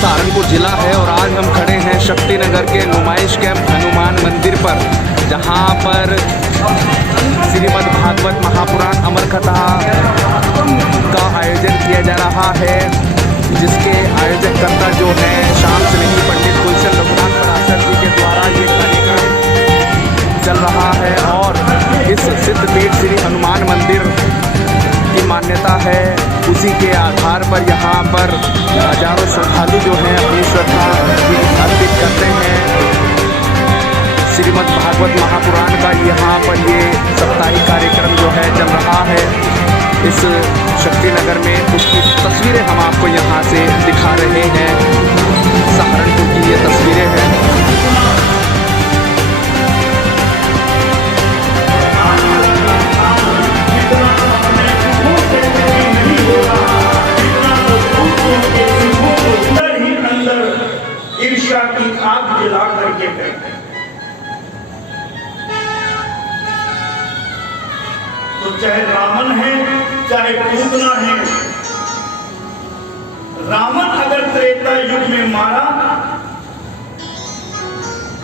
सहारनपुर जिला है और आज हम खड़े हैं शक्तिनगर के नुमाइश कैंप हनुमान मंदिर पर, जहां पर श्रीमद् भागवत महापुराण अमर कथा का आयोजन किया जा रहा है, जिसके आयोजककर्ता जो हैं श्याम स्नेही पंडित गुलशन रघुनाथ पराशर जी के द्वारा ये कार्यक्रम चल रहा है। और इस सिद्धपीठ श्री हनुमान मंदिर की मान्यता है, उसी के आधार पर यहाँ पर हजारों श्रद्धालु जो हैं अपनी श्रद्धा अर्पित करते हैं। श्रीमद् भागवत महापुराण का यहाँ पर ये साप्ताहिक कार्यक्रम जो है चल रहा है इस शक्तिनगर में, उसकी तस्वीरें हम आपको यहाँ से दिखा रहे हैं। सहारनपुर की ये तस्वीरें हैं। ईर्ष्या की आग जला करके बैठे, तो चाहे रावण है चाहे पूतना है, रावण अगर त्रेता युग में मारा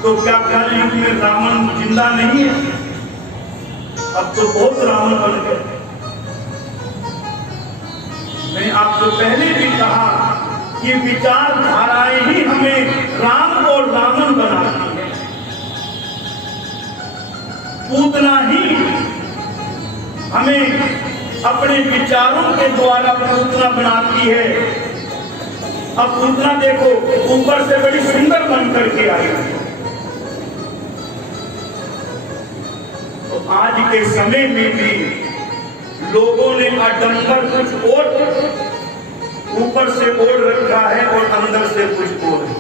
तो क्या कल युग में रावण जिंदा नहीं है? अब तो बहुत रावण बन गए। मैंने आपको पहले भी कहा कि विचारधाराएं ही हमें राम और रावण बनाती है, पूतना ही हमें अपने विचारों के द्वारा पूतना बनाती है। अब पूतना देखो ऊपर से बड़ी सुंदर बन करके आई, तो आज के समय में भी लोगों ने आडंबर कुछ और ऊपर से ओढ़ रखा है और अंदर से कुछ और है।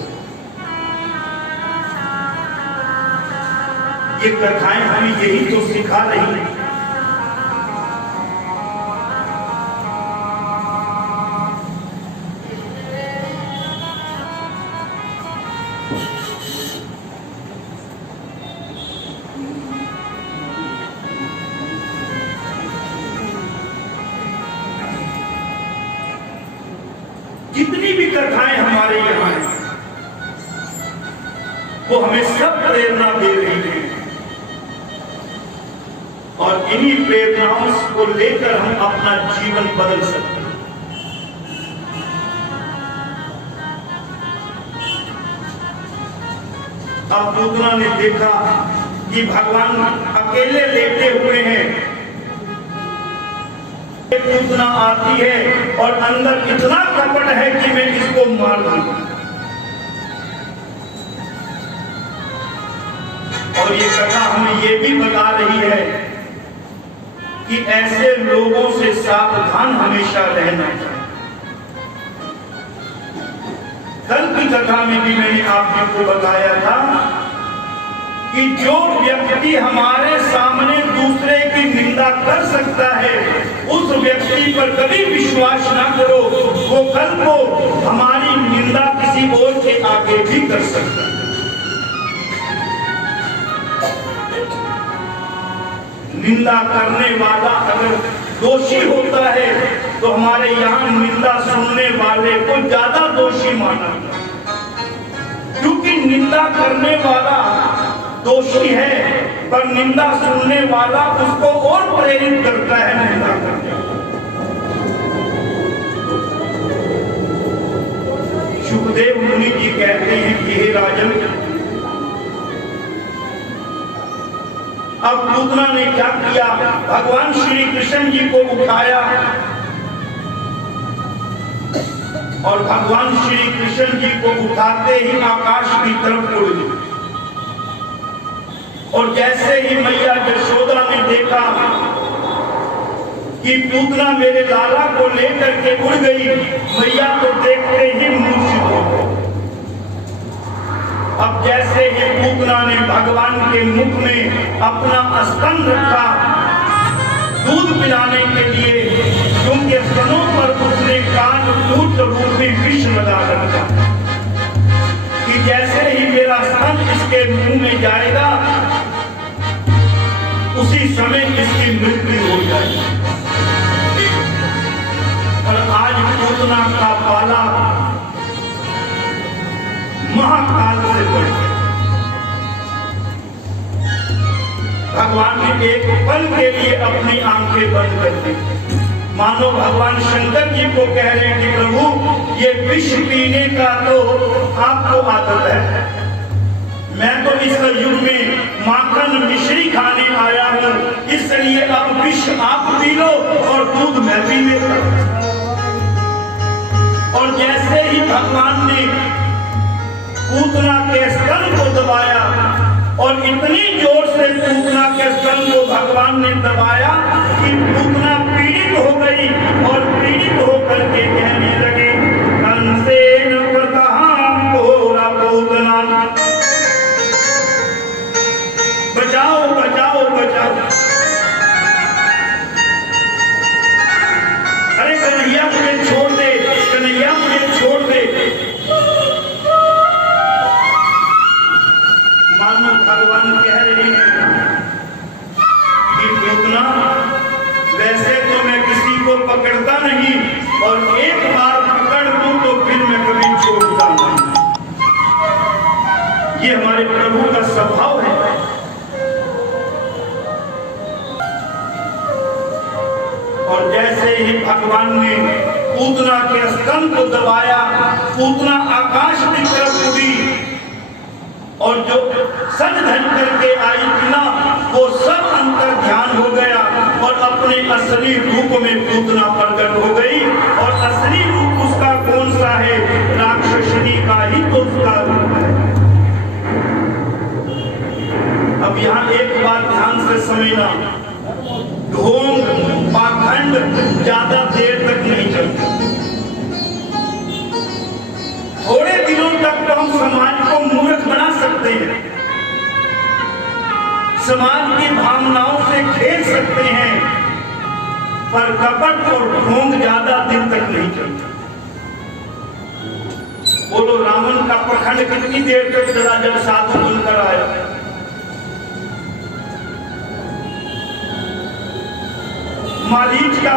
ये कथाएं हमें यही तो सिखा रही हैं। जितनी भी कथाएं हमारे यहाँ हैं वो हमें सब प्रेरणा दे रही हैं, और इन्हीं प्रेरणाओं को लेकर हम अपना जीवन बदल सकते हैं। अब पूतना ने देखा कि भगवान अकेले लेटे हुए हैं, पूतना आती है और अंदर इतना कपट है कि मैं इसको मार दूं। और ये कथा हमें ये भी बता रही है कि ऐसे लोगों से सावधान हमेशा रहना चाहिए। कल की कथा में भी मैंने आपको बताया था कि जो व्यक्ति हमारे सामने दूसरे की निंदा कर सकता है, उस व्यक्ति पर कभी विश्वास ना करो, वो कल को हमारी निंदा किसी और के आगे भी कर सकता है। निंदा करने वाला अगर दोषी होता है तो हमारे यहाँ निंदा सुनने वाले को ज्यादा दोषी माना, क्योंकि निंदा करने वाला दोषी है पर निंदा सुनने वाला उसको और प्रेरित करता है निंदा करने। सुखदेव मुनि जी कहते हैं कि हे राजन, अब पूतना ने क्या किया, भगवान श्री कृष्ण जी को उठाया और भगवान श्री कृष्ण जी को उठाते ही आकाश की तरफ उड़ गई। और जैसे ही मैया यशोदा ने देखा कि पूतना मेरे लाला को लेकर के उड़ गई, मैया को देखते ही मूर्छित हो गई। अब जैसे ही पूतना ने भगवान के मुख में अपना स्तन रखा दूध पिलाने के लिए, उनके स्तनों पर उसने कालकूट रूपी विष लगा रखा कि जैसे ही मेरा स्तन इसके मुंह में जाएगा उसी समय इसकी मृत्यु हो जाएगी। और आज पूतना का पाला महाकाल से बढ़ गया। भगवान ने एक पल के लिए अपनी आंखें बंद कर दी, मानो भगवान शंकर जी को कह रहे हैं कि प्रभु ये विष पीने का तो आपको आदत है, मैं तो इस युग में माखन मिश्री खाने आया हूं, इसलिए अब विष आप पी लो और दूध मैं पी लेता। और जैसे ही भगवान ने पूतना के स्तन को दबाया और इतनी जोर से पूतना के स्तन को भगवान ने दबाया कि पूतना पीड़ित हो गई और पीड़ित होकर के कहने लगे कंसेन प्रतहाम घोरा पूतना, बचाओ बचाओ बचाओ, अरे कन्हैया मुझे छोड़ दे, कन्हैया मुझे छोड़ दे। मानो भगवान कह रहे हैं कि पूतना वैसे तो मैं किसी को पकड़ता नहीं और एक बार पकड़ दूं तो फिर मैं कभी छोड़ता नहीं, ये हमारे प्रभु का स्वभाव है। और जैसे ही भगवान ने पूतना के स्तन को दबाया, पूतना आकाश की तरफ उड़ी और जो सज धज करके आई थी ना, वो सब अंतर ध्यान हो गया और अपने असली रूप में पूतना प्रकट हो गई। और असली रूप उसका कौन सा है? राक्षसनी का ही तो उसका रूप है। अब यहाँ एक बात ध्यान से समझना, ढोंग पाखंड ज्यादा देर तक नहीं चलता। थोड़े दिनों तक तो हम समाज को मूर्ख बना सकते हैं, समाज की भावनाओं से खेल सकते हैं, पर कपट और ढोंग ज्यादा दिन तक नहीं चलता। बोलो रावण का पाखंड कितनी देर तक चला जब साधु बनकर आया? मारीच का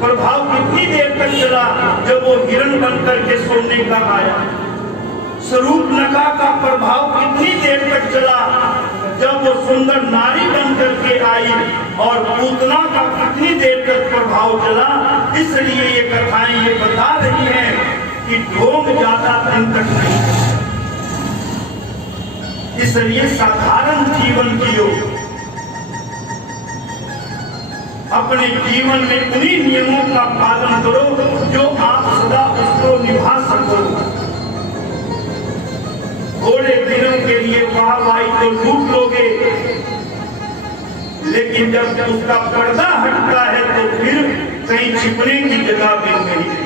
प्रभाव कितनी देर तक चला जब वो हिरण बनकर के सोने का आया? स्वरूपनखा का प्रभाव कितनी देर तक चला जब वो सुंदर नारी बनकर के आई? और पूतना का कितनी देर तक प्रभाव चला? इसलिए ये कथाएं ये बता रही हैं कि ढोंग ज्यादा दिन तक नहीं, इसलिए साधारण जीवन जियो, अपने जीवन में उन्हीं नियमों का पालन करो जो आप सदा उसको निभा सको। थोड़े दिनों के लिए वाहवाही तो लूट लोगे, लेकिन जब उसका पर्दा हटता है तो फिर कहीं छिपने की जगह भी नहीं।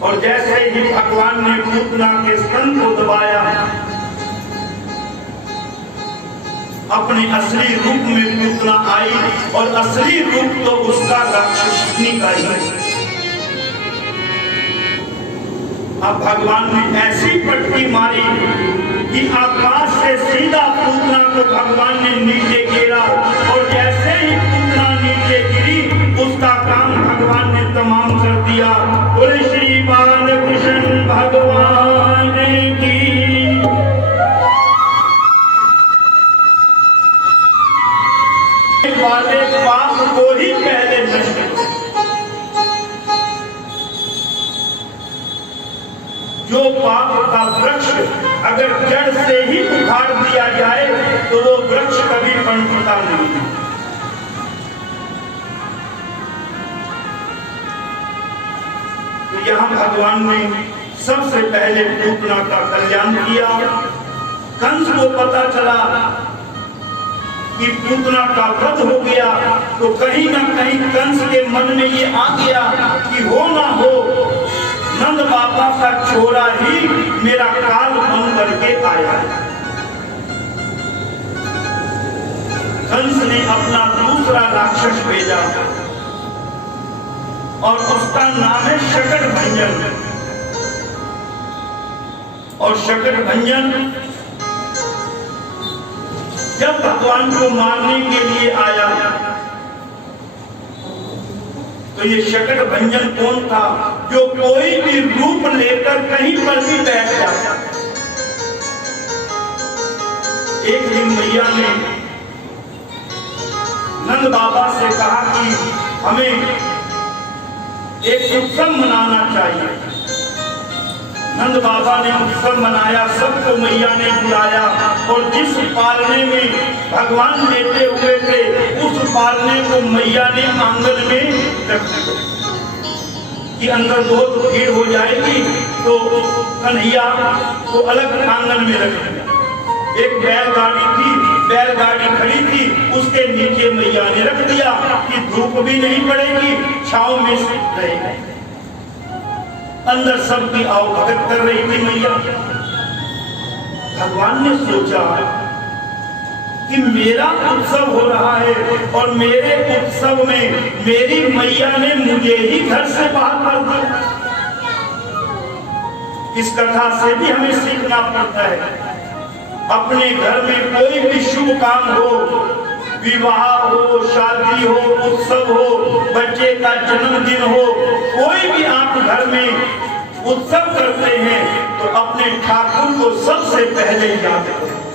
और जैसे ही भगवान ने पूतना के स्तन को दबाया, अपने असली रूप में पूतना आई और असली रूप तो उसका राक्षसनी का ही है। अब भगवान ने ऐसी पटकी मारी कि आकाश से सीधा पूतना को भगवान ने नीचे गिरा, और जैसे ही पूतना नीचे गिरी उसका काम भगवान ने तमाम कर दिया। बोले श्री बालकृष्ण भगवान की। वाले पाप को ही पहले नष्ट, जो पाप का वृक्ष अगर जड़ से ही उखाड़ दिया जाए तो वो वृक्ष कभी पनपता नहीं। तो यहाँ भगवान ने सबसे पहले पूतना का कल्याण किया। कंस को पता चला कि पूतना का वध हो गया तो कहीं ना कहीं कंस के मन में ये आ गया कि हो ना हो नंद बाबा का छोरा ही मेरा काल बन करके आया। कंस ने अपना दूसरा राक्षस भेजा और उसका नाम है शकटभंजन। और शकटभंजन जब भगवान को मारने के लिए आया तो ये शकटभंजन कौन था? जो कोई भी रूप लेकर कहीं पर भी बैठ जाता। एक दिन मैया ने नंद बाबा से कहा कि हमें एक उत्सव मनाना चाहिए। नंद बाबा ने उत्सव मनाया, सबको मैया ने बुलाया और जिस पालने में भगवान लेटे हुए थे उस पालने को मैया ने आंगन में रख दिया कि अंदर बहुत भीड़ हो जाएगी तो कन्हैया को अलग आंगन में रख दिया। एक बैलगाड़ी थी, बैलगाड़ी खड़ी थी, उसके नीचे मैया ने रख दिया कि धूप भी नहीं पड़ेगी, छांव में रहेगी। अंदर सबकी आवभगत कर रही थी मैया। भगवान ने सोचा कि मेरा उत्सव हो रहा है और मेरे उत्सव में मेरी मैया ने मुझे ही घर से बाहर कर दिया। इस कथा से भी हमें सीखना पड़ता है। अपने घर में कोई भी शुभ काम हो, विवाह हो, शादी हो, उत्सव हो, बच्चे का जन्मदिन हो, कोई भी आप घर में उत्सव करते हैं तो अपने ठाकुर को सबसे पहले याद करें।